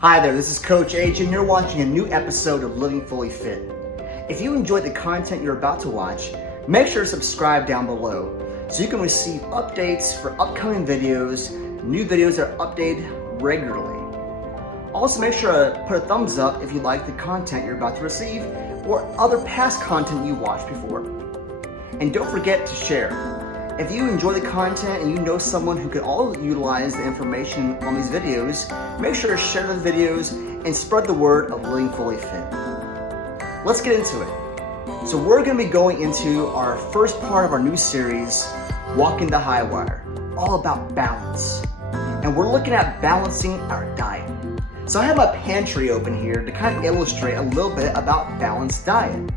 Hi there, this is Coach H, and you're watching a new episode of Living Fully Fit. If you enjoyed the content you're about to watch, make sure to subscribe down below so you can receive updates for upcoming videos. New videos are updated regularly. Also, make sure to put a thumbs up if you like the content you're about to receive or other past content you watched before. And don't forget to share. If you enjoy the content and you know someone who could all utilize the information on these videos, make sure to share the videos and spread the word of Living Fully Fit. Let's get into it. So we're going to be going into our first part of our new series, Walking the High Wire, all about balance. And we're looking at balancing our diet. So I have my pantry open here to kind of illustrate a little bit about balanced diet.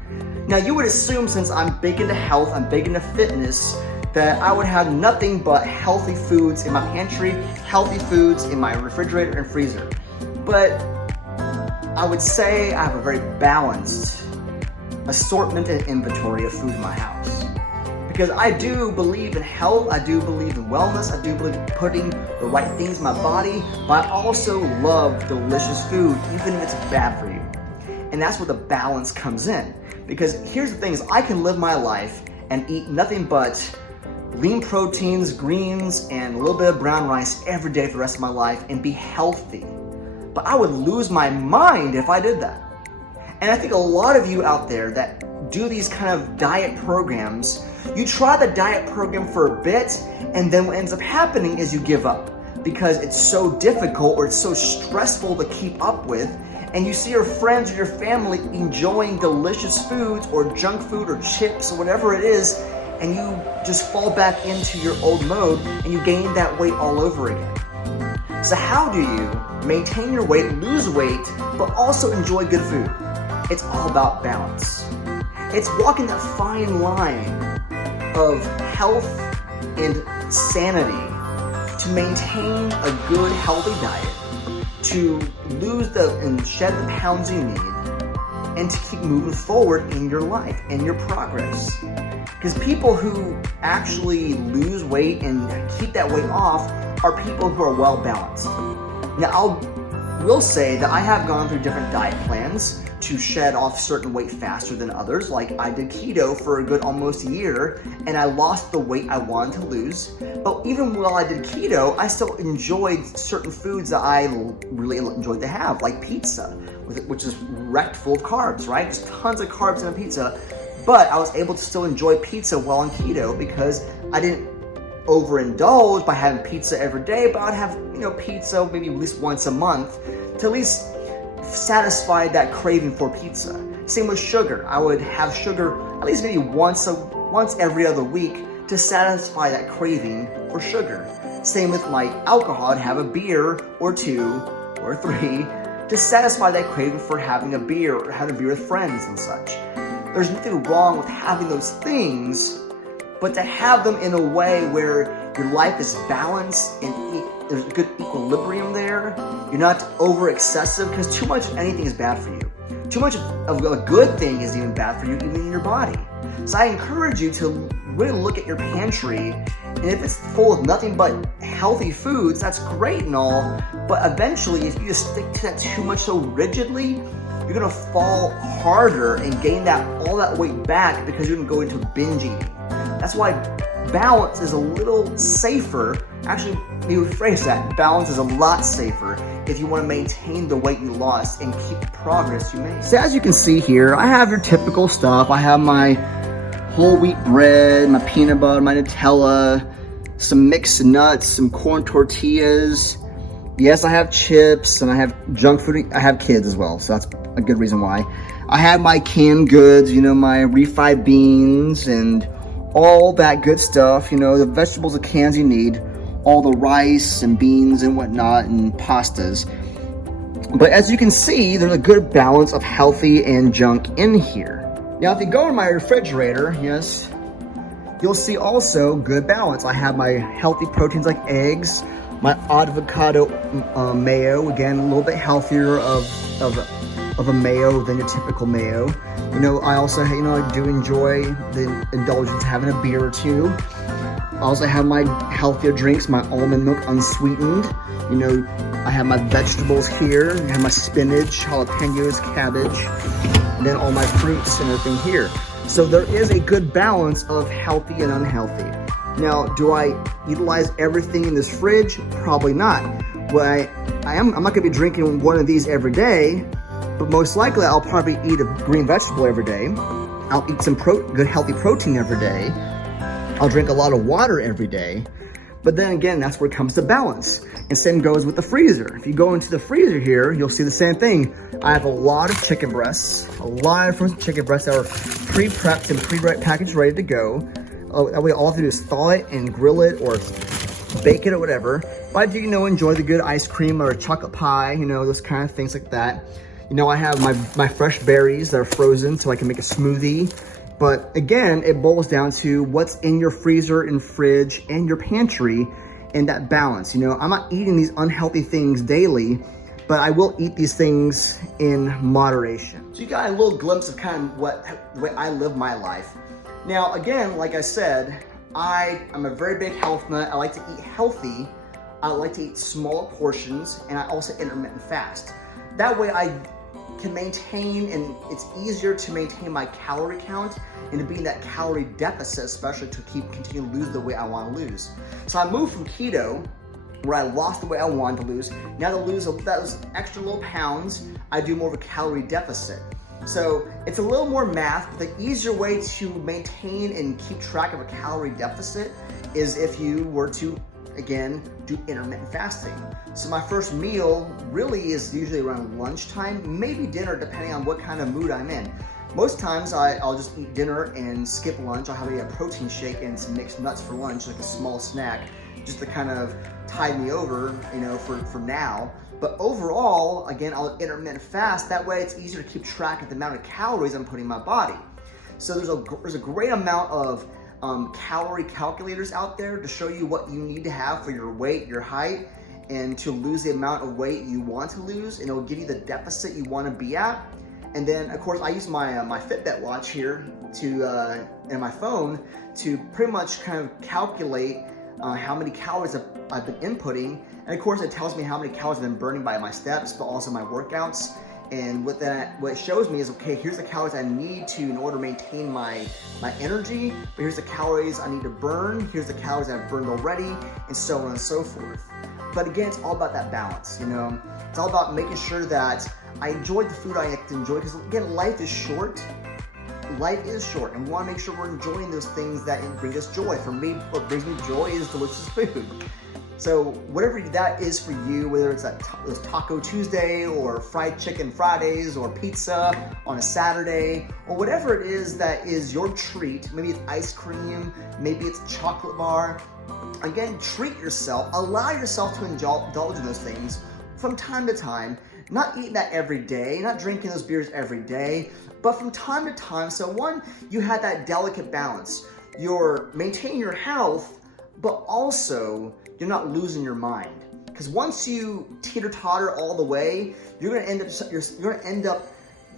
Now you would assume, since I'm big into health, I'm big into fitness, that I would have nothing but healthy foods in my pantry, healthy foods in my refrigerator and freezer. But I would say I have a very balanced assortment and inventory of food in my house. Because I do believe in health, I do believe in wellness, I do believe in putting the right things in my body, but I also love delicious food, even if it's bad for you. And that's where the balance comes in. Because here's the thing, is I can live my life and eat nothing but lean proteins, greens, and a little bit of brown rice every day for the rest of my life and be healthy. But I would lose my mind if I did that. And I think a lot of you out there that do these kind of diet programs, you try the diet program for a bit, and then what ends up happening is you give up because it's so difficult or it's so stressful to keep up with. And you see your friends or your family enjoying delicious foods or junk food or chips or whatever it is, and you just fall back into your old mode and you gain that weight all over again. So how do you maintain your weight, lose weight, but also enjoy good food? It's all about balance. It's walking that fine line of health and sanity to maintain a good, healthy diet, to lose and shed the pounds you need, and to keep moving forward in your life and your progress. Because people who actually lose weight and keep that weight off are people who are well balanced. Now, I will say that I have gone through different diet plans to shed off certain weight faster than others. Like I did keto for a good almost a year and I lost the weight I wanted to lose. But even while I did keto, I still enjoyed certain foods that I really enjoyed to have, like pizza, which is wrecked full of carbs, right? There's tons of carbs in a pizza. But I was able to still enjoy pizza while on keto because I didn't overindulge by having pizza every day, but I'd have, pizza maybe at least once a month to at least satisfy that craving for pizza. Same with sugar. I would have sugar at least maybe once every other week to satisfy that craving for sugar. Same with like alcohol. I'd have a beer or two or three to satisfy that craving for having a beer or having a beer with friends and such. There's nothing wrong with having those things, but to have them in a way where your life is balanced and there's a good equilibrium there. You're not over excessive, because too much of anything is bad for you. Too much of a good thing is even bad for you, even in your body. So I encourage you to really look at your pantry, and if it's full of nothing but healthy foods, that's great and all, but eventually if you just stick to that too much so rigidly, you're gonna fall harder and gain all that weight back because you're gonna go into binge eating. That's why balance is a little safer. Actually, let me rephrase that. Balance is a lot safer if you want to maintain the weight you lost and keep the progress you made. So as you can see here, I have your typical stuff. I have my whole wheat bread, my peanut butter, my Nutella, some mixed nuts, some corn tortillas. Yes, I have chips and I have junk food. I have kids as well, so that's a good reason why. I have my canned goods, my refried beans and all that good stuff, the vegetables and cans you need, all the rice and beans and whatnot and pastas. But as you can see, there's a good balance of healthy and junk in here. Now, if you go in my refrigerator, yes, you'll see also good balance. I have my healthy proteins like eggs, my avocado mayo, again, a little bit healthier of a mayo than your typical mayo. I also, I do enjoy the indulgence of having a beer or two. I also have my healthier drinks, my almond milk unsweetened. I have my vegetables here. I have my spinach, jalapenos, cabbage, and then all my fruits and everything here. So there is a good balance of healthy and unhealthy. Now, do I utilize everything in this fridge? Probably not. Well, I'm not gonna be drinking one of these every day, but most likely I'll probably eat a green vegetable every day. I'll eat some good healthy protein every day. I'll drink a lot of water every day. But then again, that's where it comes to balance. And same goes with the freezer. If you go into the freezer here, you'll see the same thing. I have a lot of chicken breasts, a lot of frozen chicken breasts that are pre-prepped and pre-packaged, ready to go. That way all I have to do is thaw it and grill it or bake it or whatever. But I do, enjoy the good ice cream or a chocolate pie, those kind of things like that. I have my fresh berries that are frozen so I can make a smoothie. But again, it boils down to what's in your freezer and fridge and your pantry and that balance. I'm not eating these unhealthy things daily, but I will eat these things in moderation. So you got a little glimpse of kind of the way I live my life. Now, again, like I said, I'm a very big health nut. I like to eat healthy. I like to eat smaller portions, and I also intermittent fast. That way I can maintain, and it's easier to maintain my calorie count and to be in that calorie deficit, especially to continue to lose the weight I want to lose. So I moved from keto, where I lost the weight I wanted to lose. Now to lose those extra little pounds, I do more of a calorie deficit. So it's a little more math, but the easier way to maintain and keep track of a calorie deficit is if you were to, again, do intermittent fasting. So my first meal really is usually around lunchtime, maybe dinner, depending on what kind of mood I'm in. Most times I'll just eat dinner and skip lunch. I'll have a protein shake and some mixed nuts for lunch, like a small snack, just to kind of tide me over, for now. But overall, again, I'll intermittent fast. That way it's easier to keep track of the amount of calories I'm putting in my body. So there's a great amount of calorie calculators out there to show you what you need to have for your weight, your height, and to lose the amount of weight you want to lose, and it will give you the deficit you want to be at. And then, of course, I use my Fitbit watch here and my phone to pretty much kind of calculate how many calories I've been inputting. And of course, it tells me how many calories I've been burning by my steps, but also my workouts. And what it shows me is, okay, here's the calories I need in order to maintain my energy, but here's the calories I need to burn, here's the calories I've burned already, and so on and so forth. But again, it's all about that balance, It's all about making sure that I enjoy the food I like to enjoy, because again, life is short. Life is short, and we want to make sure we're enjoying those things that bring us joy. For me, what brings me joy is delicious food. So whatever that is for you, whether it's those Taco Tuesday or fried chicken Fridays or pizza on a Saturday, or whatever it is that is your treat, maybe it's ice cream, maybe it's a chocolate bar. Again, treat yourself, allow yourself to indulge in those things from time to time. Not eating that every day, not drinking those beers every day, but from time to time. So one, you have that delicate balance. You're maintaining your health, but also you're not losing your mind. Because once you teeter-totter all the way, you're gonna end up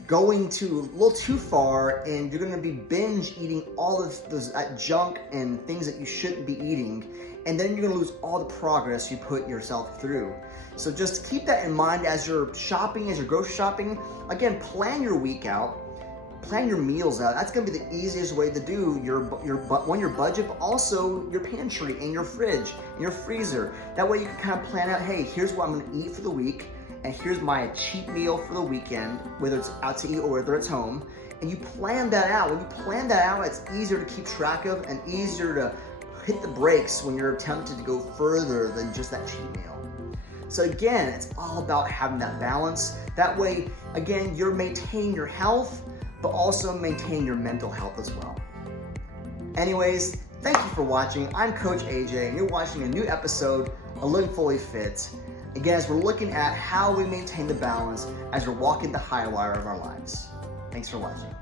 going a little too far, and you're gonna be binge eating all of those junk and things that you shouldn't be eating, and then you're gonna lose all the progress you put yourself through. So just keep that in mind as you're shopping, as you're grocery shopping. Again, plan your week out. Plan your meals out. That's gonna be the easiest way to do your budget, but also your pantry and your fridge and your freezer. That way you can kind of plan out, hey, here's what I'm gonna eat for the week, and here's my cheat meal for the weekend, whether it's out to eat or whether it's home. And you plan that out. When you plan that out, it's easier to keep track of and easier to hit the brakes when you're tempted to go further than just that cheat meal. So again, it's all about having that balance. That way, again, you're maintaining your health, but also maintain your mental health as well. Anyways, thank you for watching. I'm Coach AJ, and you're watching a new episode of Living Fully Fit. Again, as we're looking at how we maintain the balance as we're walking the high wire of our lives. Thanks for watching.